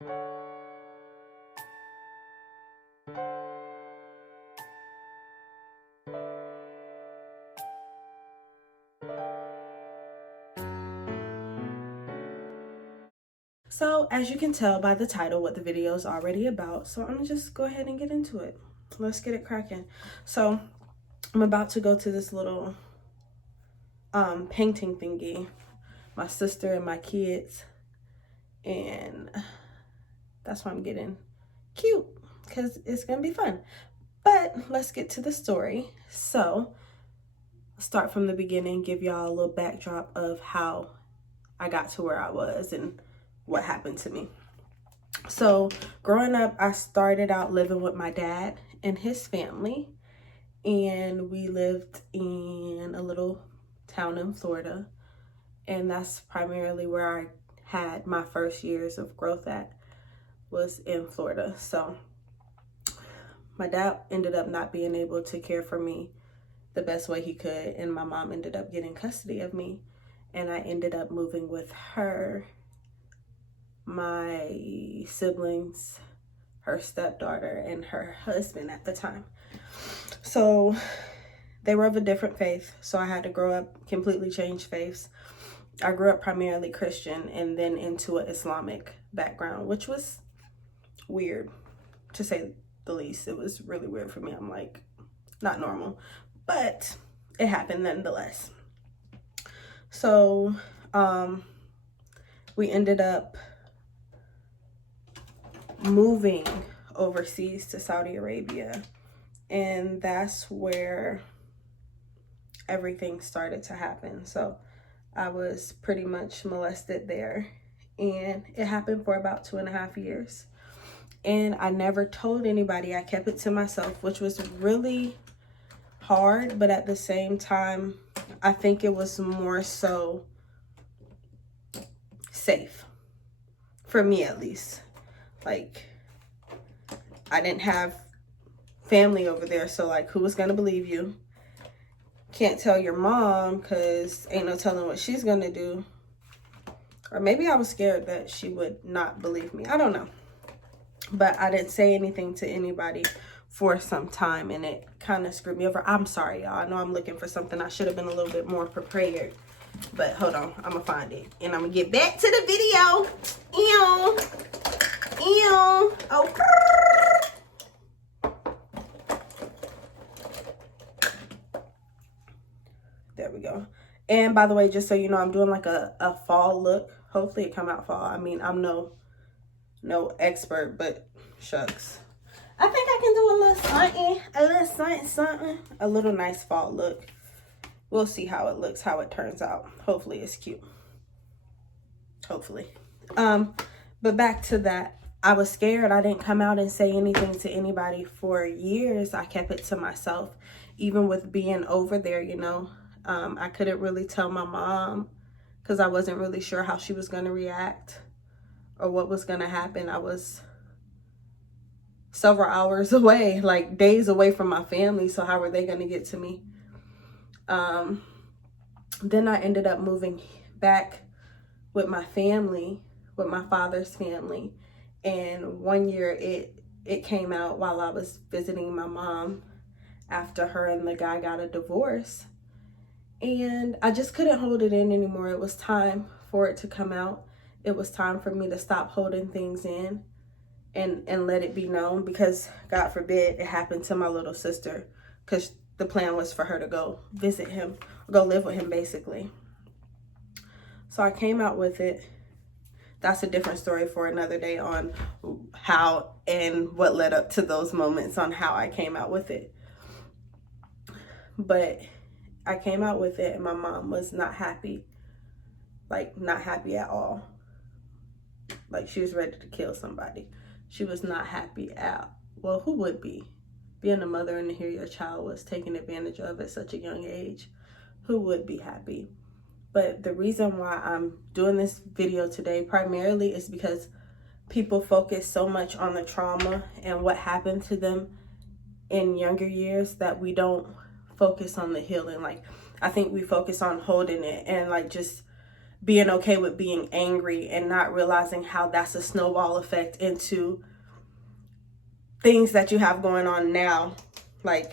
So as you can tell by the title what the video is already about, so I'm gonna just go ahead and get into it. Let's get it cracking. So I'm about to go to this little painting thingy, my sister and my kids, and that's why I'm getting cute, because it's gonna be fun. But let's get to the story. So I'll start from the beginning, give y'all a little backdrop of how I got to where I was and what happened to me. So growing up, I started out living with my dad and his family, and we lived in a little town in Florida, and that's primarily where I had my first years of growth at, was in Florida. So my dad ended up not being able to care for me the best way he could, and my mom ended up getting custody of me, and I ended up moving with her, my siblings, her stepdaughter, and her husband at the time. So they were of a different faith, so I had to grow up, completely change faiths. I grew up primarily Christian and then into an Islamic background, which was weird, to say the least. It was really weird for me. I'm like, not normal, but it happened nonetheless. So we ended up moving overseas to Saudi Arabia, and that's where everything started to happen. So I was pretty much molested there, and it happened for about 2.5 years, and I never told anybody. I kept it to myself, which was really hard, but at the same time I think it was more so safe for me, at least. Like, I didn't have family over there, so like, who was gonna believe you? Can't tell your mom because ain't no telling what she's gonna do. Or maybe I was scared that she would not believe me. I don't know. But I didn't say anything to anybody for some time, and it kind of screwed me over. I'm sorry, y'all. I know I'm looking for something. I should have been a little bit more prepared. But hold on, I'm gonna find it, and I'm gonna get back to the video. Ew. Ew. Oh. There we go. And by the way, just so you know, I'm doing like a fall look. Hopefully it come out fall. I mean, I'm no expert, but shucks. I think I can do a little something, a little nice fall look. We'll see how it looks, how it turns out. Hopefully it's cute. Hopefully. But back to that. I was scared. I didn't come out and say anything to anybody for years. I kept it to myself. Even with being over there, you know, I couldn't really tell my mom because I wasn't really sure how she was going to react or what was going to happen. I was several hours away, like days away from my family. So how were they going to get to me? Then I ended up moving back with my family, with my father's family. And one year it came out while I was visiting my mom after her and the guy got a divorce. And I just couldn't hold it in anymore. It was time for it to come out. It was time for me to stop holding things in and let it be known, because God forbid it happened to my little sister, because the plan was for her to go visit him, go live with him basically. So I came out with it. That's a different story for another day on how and what led up to those moments on how I came out with it. But I came out with it and my mom was not happy. Like, not happy at all. Like, she was ready to kill somebody. She was not happy at, well, who would be? Being a mother and to hear your child was taken advantage of at such a young age, who would be happy? But the reason why I'm doing this video today primarily is because people focus so much on the trauma and what happened to them in younger years that we don't focus on the healing. Like, I think we focus on holding it and like just being okay with being angry and not realizing how that's a snowball effect into things that you have going on now, like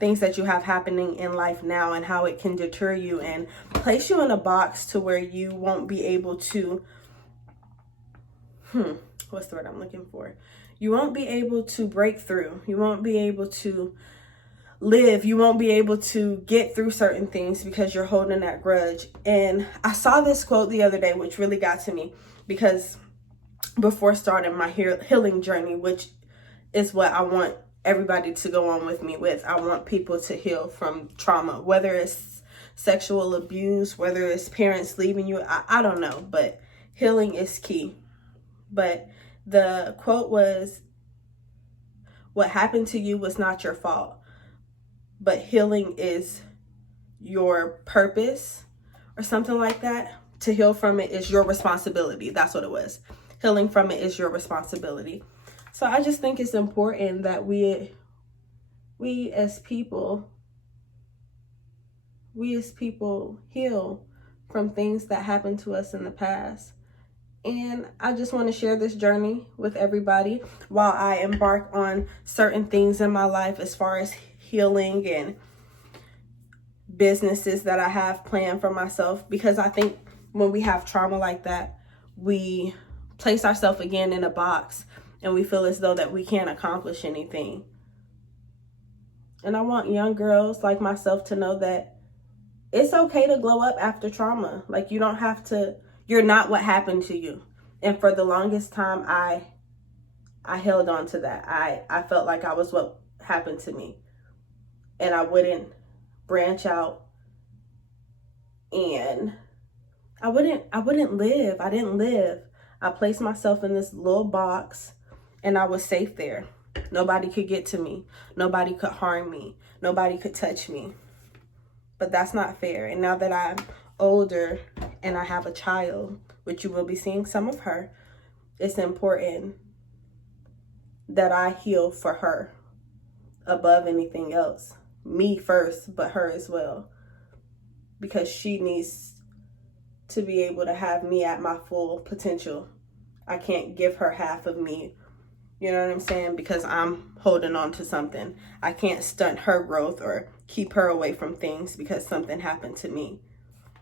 things that you have happening in life now, and how it can deter you and place you in a box to where you won't be able to, what's the word I'm looking for? You won't be able to break through. You won't be able to live. You won't be able to get through certain things because you're holding that grudge. And I saw this quote the other day, which really got to me, because before starting my healing journey, which is what I want everybody to go on with me with. I want people to heal from trauma, whether it's sexual abuse, whether it's parents leaving you. I don't know, but healing is key. But the quote was, what happened to you was not your fault, but healing is your purpose, or something like that. To heal from it is your responsibility. That's what it was. Healing from it is your responsibility. So I just think it's important that we as people heal from things that happened to us in the past. And I just want to share this journey with everybody while I embark on certain things in my life as far as healing and businesses that I have planned for myself. Because I think when we have trauma like that, we place ourselves again in a box and we feel as though that we can't accomplish anything. And I want young girls like myself to know that it's okay to glow up after trauma. Like, you don't have to, you're not what happened to you. And for the longest time, I held on to that. I felt like I was what happened to me. And I wouldn't branch out, and I wouldn't live. I didn't live. I placed myself in this little box, and I was safe there. Nobody could get to me. Nobody could harm me. Nobody could touch me. But that's not fair. And now that I'm older and I have a child, which you will be seeing some of her, it's important that I heal for her above anything else. Me first, but her as well. Because she needs to be able to have me at my full potential. I can't give her half of me. You know what I'm saying? Because I'm holding on to something. I can't stunt her growth or keep her away from things because something happened to me.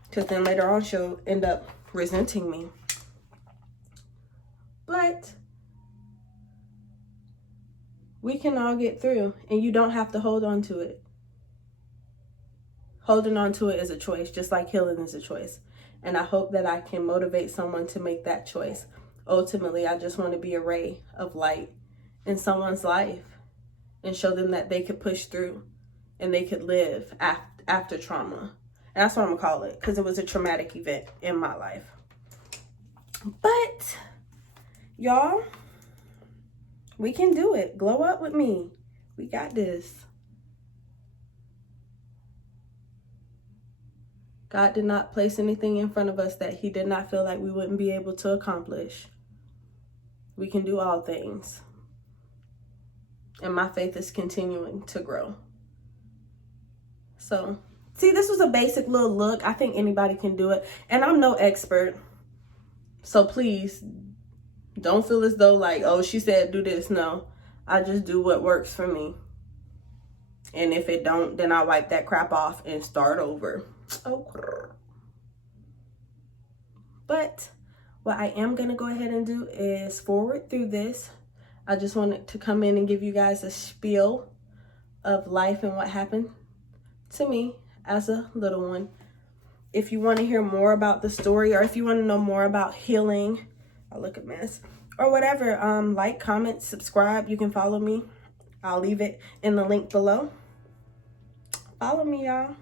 Because then later on she'll end up resenting me. But we can all get through, and you don't have to hold on to it. Holding on to it is a choice, just like healing is a choice. And I hope that I can motivate someone to make that choice. Ultimately, I just want to be a ray of light in someone's life and show them that they could push through and they could live after trauma. And that's what I'm going to call it, because it was a traumatic event in my life. But, y'all, we can do it. Glow up with me. We got this. God did not place anything in front of us that he did not feel like we wouldn't be able to accomplish. We can do all things. And my faith is continuing to grow. So, see, this was a basic little look. I think anybody can do it. And I'm no expert. So please, don't feel as though like, oh, she said do this. No, I just do what works for me. And if it don't, then I wipe that crap off and start over. Oh. But what I am going to go ahead and do is forward through this. I just wanted to come in and give you guys a spiel of life and what happened to me as a little one. If you want to hear more about the story, or if you want to know more about healing, I look a mess, or whatever, like, comment, subscribe. You can follow me. I'll leave it in the link below. Follow me, y'all.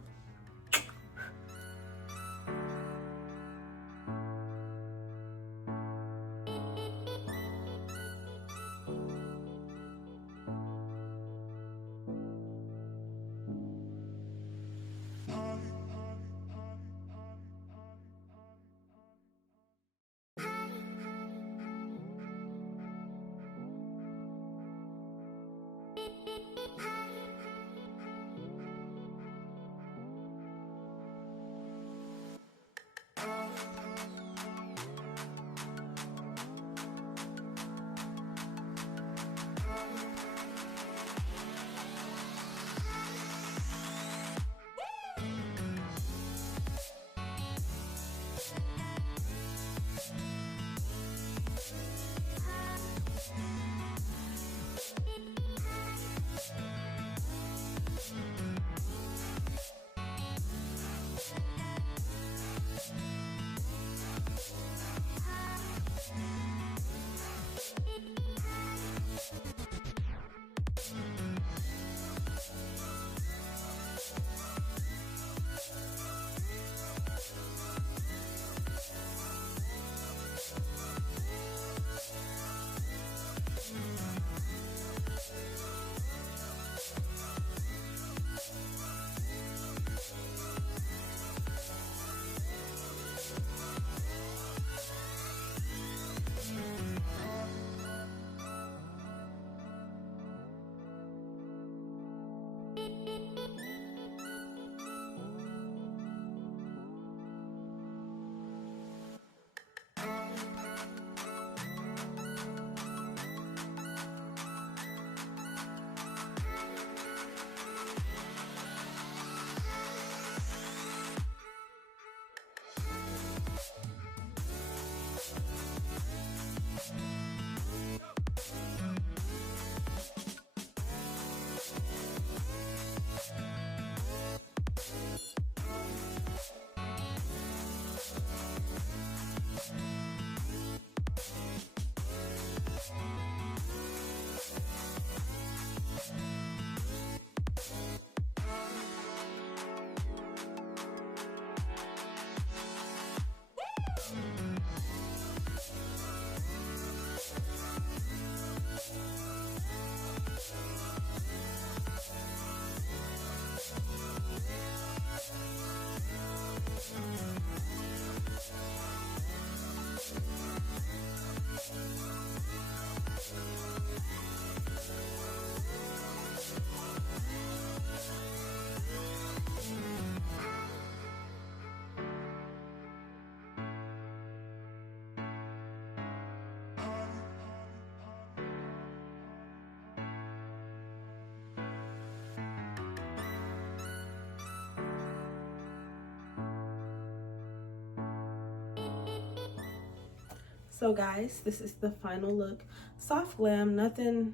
So guys, this is the final look. Soft glam, nothing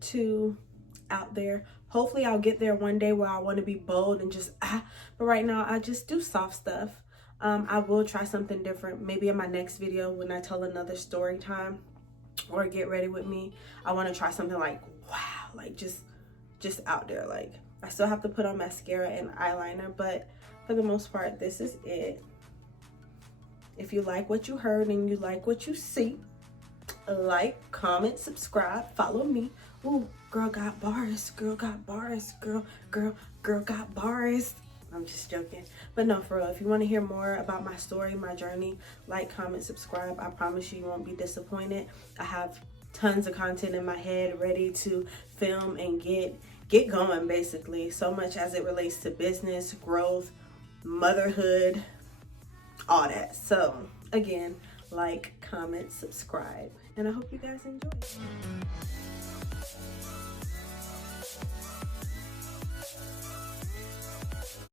too out there. Hopefully I'll get there one day where I want to be bold and just but right now I just do soft stuff. I will try something different maybe in my next video when I tell another story time or get ready with me. I want to try something like wow, like just out there. Like I still have to put on mascara and eyeliner, but for the most part this is it. If you like what you heard and you like what you see, like, comment, subscribe, follow me. Ooh, girl got bars, girl got bars, girl got bars. I'm just joking. But no, for real, if you want to hear more about my story, my journey, like, comment, subscribe. I promise you won't be disappointed. I have tons of content in my head ready to film and get going, basically. So much as it relates to business, growth, motherhood, all that. So again, like, comment, subscribe, and I hope you guys enjoy.